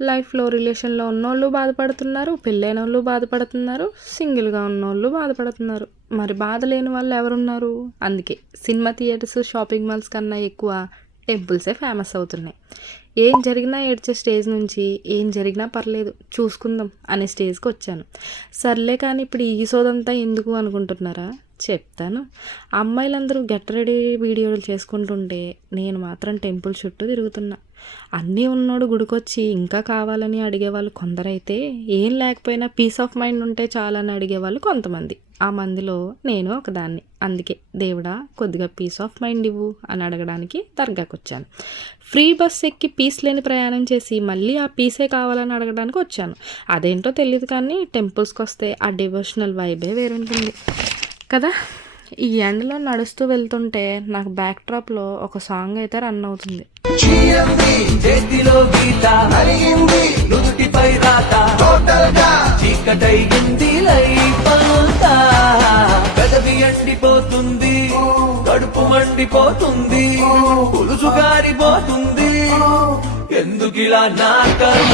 లైఫ్లో రిలేషన్లో ఉన్నోళ్ళు బాధపడుతున్నారు, పెళ్ళైన వాళ్ళు బాధపడుతున్నారు, సింగిల్గా ఉన్నోళ్ళు బాధపడుతున్నారు. మరి బాధ లేని వాళ్ళు ఎవరున్నారు? అందుకే సినిమా థియేటర్స్, షాపింగ్ మాల్స్ కన్నా ఎక్కువ టెంపుల్సే ఫేమస్ అవుతున్నాయి. ఏం జరిగినా ఏడ్చే స్టేజ్ నుంచి ఏం జరిగినా పర్లేదు చూసుకుందాం అనే స్టేజ్కి వచ్చాను. సర్లే కానీ ఇప్పుడు ఈ సోదంతా ఎందుకు అనుకుంటున్నారా? చెప్తాను. అమ్మాయిలందరూ గెట్ రెడీ వీడియోలు చేసుకుంటుంటే నేను మాత్రం టెంపుల్ చుట్టూ తిరుగుతున్నా. అన్నీ ఉన్నోడు గుడికొచ్చి ఇంకా కావాలని అడిగేవాళ్ళు కొందరైతే, ఏం లేకపోయినా పీస్ ఆఫ్ మైండ్ ఉంటే చాలని అడిగేవాళ్ళు కొంతమంది. ఆ మందిలో నేను ఒకదాన్ని. అందుకే దేవుడా కొద్దిగా పీస్ ఆఫ్ మైండ్ ఇవ్వు అని అడగడానికి దర్గాకు వచ్చాను. ఫ్రీ బస్ ఎక్కి పీస్ లేని ప్రయాణం చేసి మళ్ళీ ఆ పీసే కావాలని అడగడానికి వచ్చాను. అదేంటో తెలియదు కానీ టెంపుల్స్కి వస్తే ఆ డివోషనల్ వైబే వేరుంటుంది కదా. ఈ ఎండలో నడుస్తూ వెళ్తుంటే నాకు బ్యాక్ డ్రాప్లో ఒక సాంగ్ అయితే రన్ అవుతుంది. చేతిలో గీత అరిగింది, నుదుటిపై రాత చీకటైంది, లైఫ్ అంతా పెదవి ఎండిపోతుంది, కడుపు మండిపోతుంది, పులుసు గారిపోతుంది, ఎందుకిలా నా కర్మ